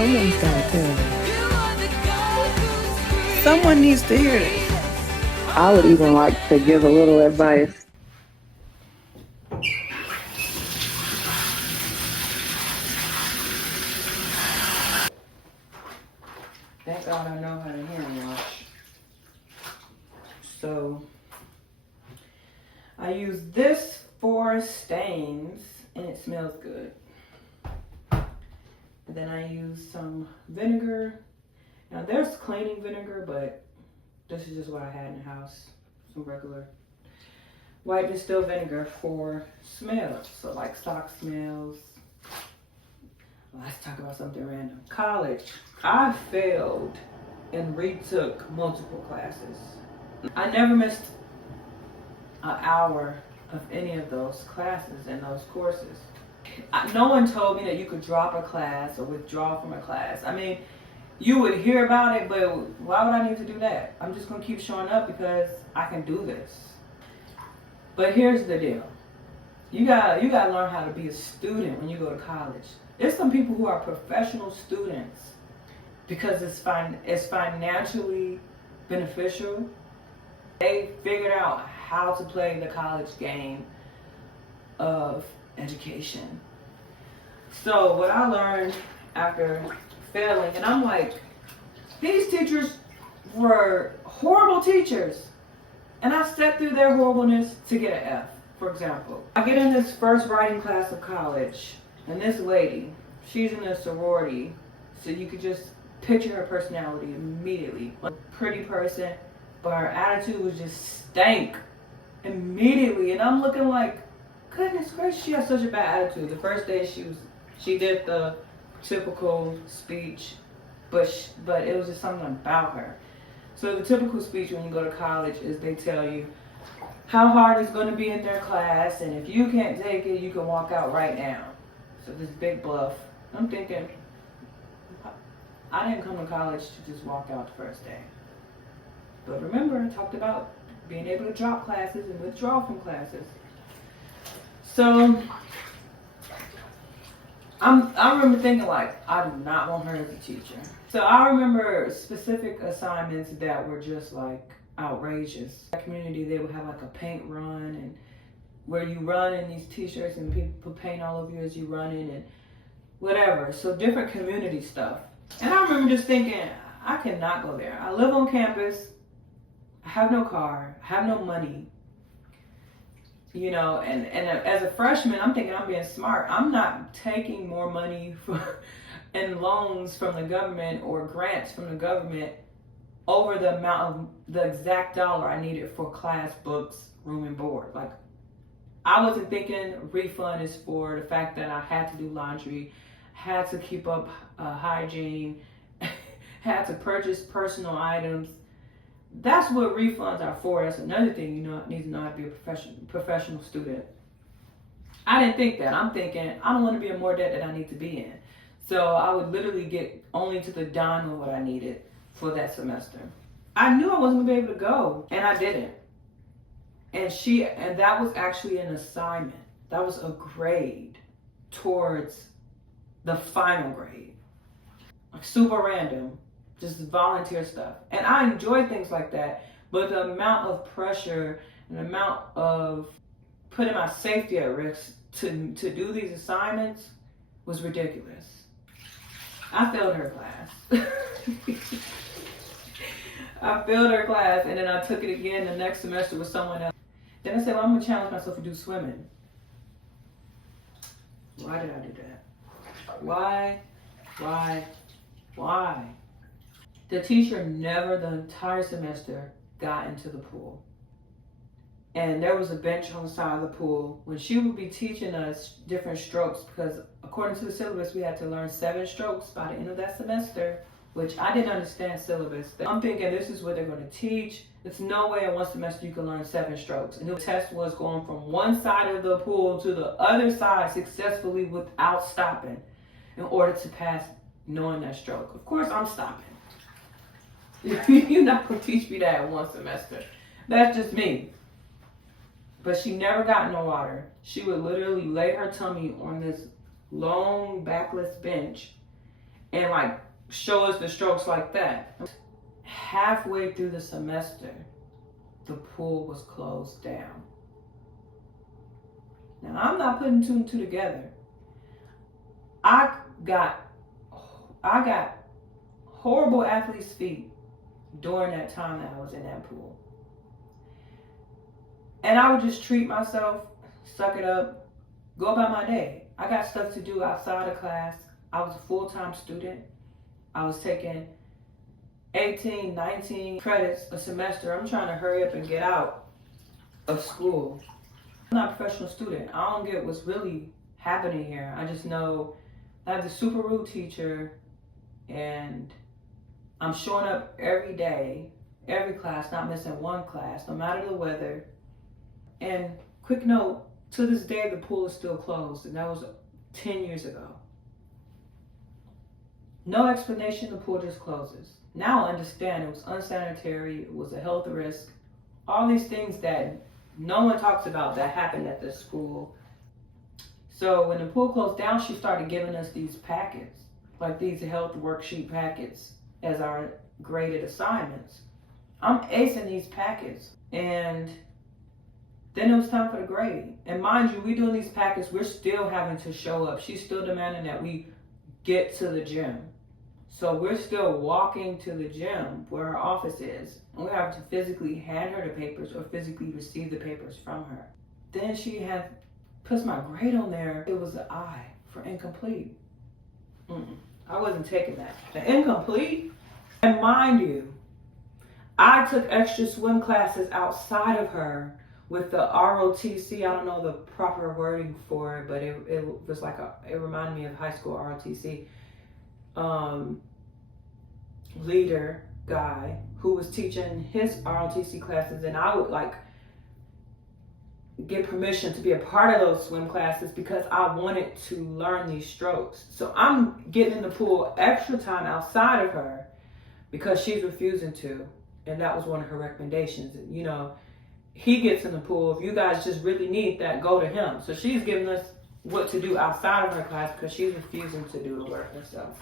Someone's gotta tell me. Someone needs to hear this. I would even like to give a little advice. Thank God I know how to hand wash. So I use this for stains and it smells good. And then I use some vinegar. Now there's cleaning vinegar, but this is just what I had in the house. Some regular white distilled vinegar for smells. So like sock smells. Let's talk about something random. College. I failed and retook multiple classes. I never missed an hour of any of those classes and those courses. No one told me that you could drop a class or withdraw from a class. I mean, you would hear about it, but why would I need to do that? I'm just gonna keep showing up because I can do this. But here's the deal. You gotta learn how to be a student when you go to college. There's some people who are professional students because it's financially beneficial. They figured out how to play the college game of education. So what I learned after failing, and I'm like, these teachers were horrible teachers, and I sat through their horribleness to get an F. For example, I get in this first writing class of college, and this lady, she's in a sorority, so you could just picture her personality immediately. A pretty person, but her attitude was just stank immediately, and I'm looking like, goodness gracious, she has such a bad attitude. The first day she did the typical speech, but it was just something about her. So the typical speech when you go to college is they tell you how hard it's going to be in their class, and if you can't take it, you can walk out right now. So this big bluff. I'm thinking, I didn't come to college to just walk out the first day. But remember, I talked about being able to drop classes and withdraw from classes. So I remember thinking like, I do not want her as a teacher. So I remember specific assignments that were just like outrageous. In the community, they would have like a paint run, and where you run in these t-shirts and people paint all over you as you run in and whatever. So different community stuff. And I remember just thinking, I cannot go there. I live on campus. I have no car. I have no money. You know, and as a freshman, I'm thinking I'm being smart. I'm not taking more money and loans from the government or grants from the government over the amount of the exact dollar I needed for class, books, room, and board. Like, I wasn't thinking refund is for the fact that I had to do laundry, had to keep up hygiene, had to purchase personal items. That's what refunds are for. That's another thing you need to know how to be a professional student. I didn't think that. I'm thinking, I don't want to be in more debt than I need to be in. So I would literally get only to the dime of what I needed for that semester. I knew I wasn't going to be able to go, and I didn't. And that was actually an assignment. That was a grade towards the final grade. Like super random. Just volunteer stuff. And I enjoy things like that, but the amount of pressure and the amount of putting my safety at risk to do these assignments was ridiculous. I failed her class. I failed her class, and then I took it again the next semester with someone else. Then I said, well, I'm gonna challenge myself to do swimming. Why did I do that? Why? The teacher never, the entire semester, got into the pool. And there was a bench on the side of the pool when she would be teaching us different strokes, because according to the syllabus, we had to learn 7 strokes by the end of that semester, which I didn't understand syllabus. I'm thinking this is what they're going to teach. There's no way in one semester you can learn 7 strokes. And the test was going from one side of the pool to the other side successfully without stopping in order to pass knowing that stroke. Of course, I'm stopping. You're not going to teach me that in one semester. That's just me. But she never got in the water. She would literally lay her tummy on this long backless bench and like show us the strokes like that. Halfway through the semester, the pool was closed down. Now, I'm not putting two and two together. I got horrible athlete's feet during that time that I was in that pool. And I would just treat myself, suck it up, go about my day. I got stuff to do outside of class. I was a full-time student. I was taking 18, 19 credits a semester. I'm trying to hurry up and get out of school. I'm not a professional student. I don't get what's really happening here. I just know I have a super rude teacher, and I'm showing up every day, every class, not missing one class, no matter the weather. And quick note, to this day, the pool is still closed, and that was 10 years ago. No explanation, the pool just closes. Now I understand it was unsanitary, it was a health risk, all these things that no one talks about that happened at this school. So when the pool closed down, she started giving us these packets, like these health worksheet packets as our graded assignments. I'm acing these packets, and then it was time for the grade. And mind you, we doing these packets, we're still having to show up. She's still demanding that we get to the gym. So we're still walking to the gym where her office is. And we have to physically hand her the papers or physically receive the papers from her. Then she puts my grade on there. It was an I for incomplete. I wasn't taking that. The incomplete? And mind you, I took extra swim classes outside of her with the ROTC. I don't know the proper wording for it, but it was like it reminded me of high school ROTC. Leader guy who was teaching his ROTC classes, and I would like get permission to be a part of those swim classes because I wanted to learn these strokes. So I'm getting in the pool extra time outside of her because she's refusing to, and that was one of her recommendations. You know, he gets in the pool. If you guys just really need that, go to him. So she's giving us what to do outside of her class because she's refusing to do the work herself.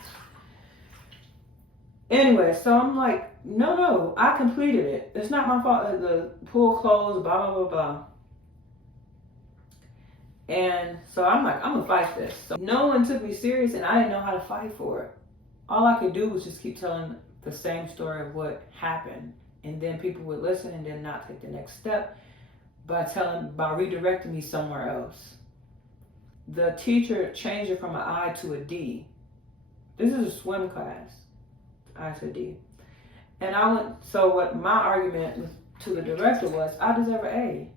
Anyway, so I'm like, no, I completed it. It's not my fault that the pool closed, blah, blah, blah, blah. And so I'm like, I'm gonna fight this. So no one took me serious, and I didn't know how to fight for it. All I could do was just keep telling the same story of what happened. And then people would listen and then not take the next step by redirecting me somewhere else. The teacher changed it from an I to a D. This is a swim class. I to D. And so what my argument to the director was, I deserve an A.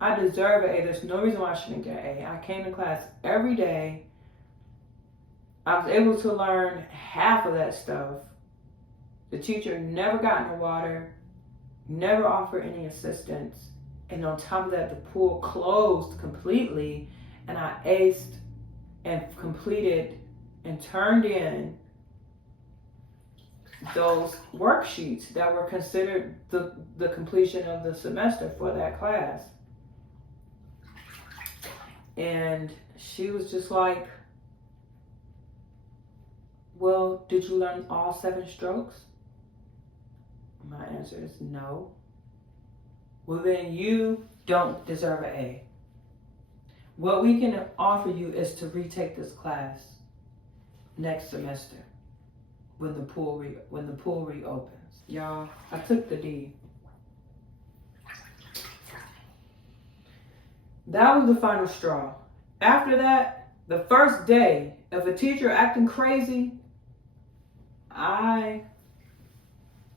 I deserve an A. There's no reason why I shouldn't get an A. I came to class every day. I was able to learn half of that stuff. The teacher never got in the water, never offered any assistance. And on top of that, the pool closed completely, and I aced and completed and turned in those worksheets that were considered the completion of the semester for that class. And she was just like, well, did you learn all 7 strokes? My answer is no. Well, then you don't deserve an A. What we can offer you is to retake this class next semester when the pool reopens. Y'all, I took the D. That was the final straw. After that, the first day of a teacher acting crazy, I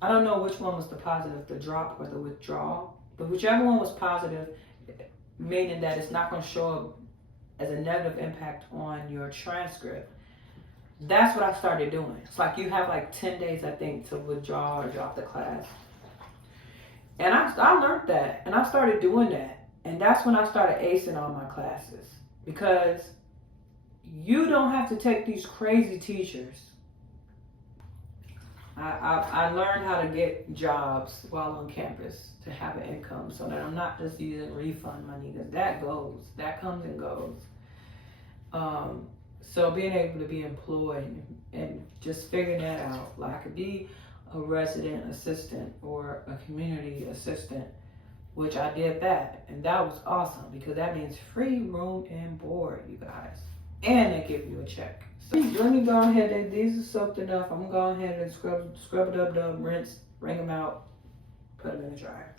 don't know which one was the positive, the drop or the withdrawal, but whichever one was positive, meaning that it's not going to show up as a negative impact on your transcript. That's what I started doing. It's like you have like 10 days, I think, to withdraw or drop the class. And I learned that, and I started doing that. And that's when I started acing all my classes. Because you don't have to take these crazy teachers. I learned how to get jobs while on campus to have an income so that I'm not just using refund money, because that comes and goes. So being able to be employed and just figuring that out. Like I could be a resident assistant or a community assistant, which I did that, and that was awesome because that means free room and board, you guys, and they give you a check. So let me go ahead, these are soaked enough. I'm gonna go ahead and scrub it up, rinse, wring them out, put them in the dryer.